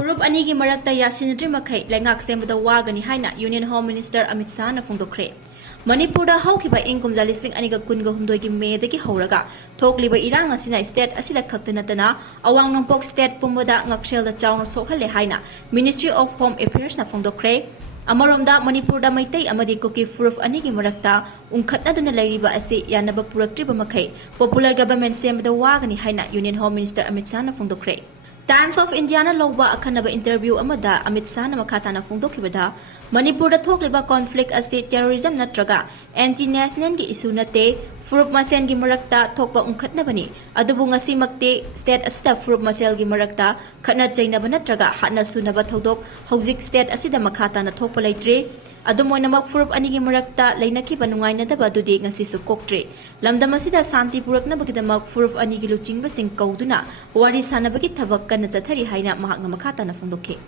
Phurup Anigi Marak Yasinnadri Makhei Leingak Sembada Wagani haina Union Home Minister Amit Shah na phongdokre. Manipurda haukiba income jalising aniga kunga humdoi ki medagi hauraga thokliba irang asina state asida khakta natana awang nompok state pumbada ngakshel da chawna sokhale haina Ministry of Home Affairs na phongdokre. Amaromda Manipurda maitai amadi koki Phurup Anigi Marakta unkhatna duna lairiba ase yanaba puraktriba Makhei Popular Government Sembada Wagani haina Union Home Minister Amit Shah na phongdokre. Times of India na lawba akanaba interview amada Amit Shah na makata na phongdokibada Manipur da thokliba conflict ase terrorism natraga anti-national gi issue nate Phurup Masel gi marakta thokpa unkhatna bani adubu ngasi makte state asida Phurup Masel gi marakta khatna chainaba natraga hatna sunaba thodok hojik state asida makata na thokpa laitre adumoina mak Phurup Anigi marakta lainakiba nungaina daba dudi ngasi su koktre lamdam asida santi purakna bagidamak Phurup Anigi luchingba sing kauduna wari sanabagi thabak kana chathari haina mahakna makata na phongdokhe.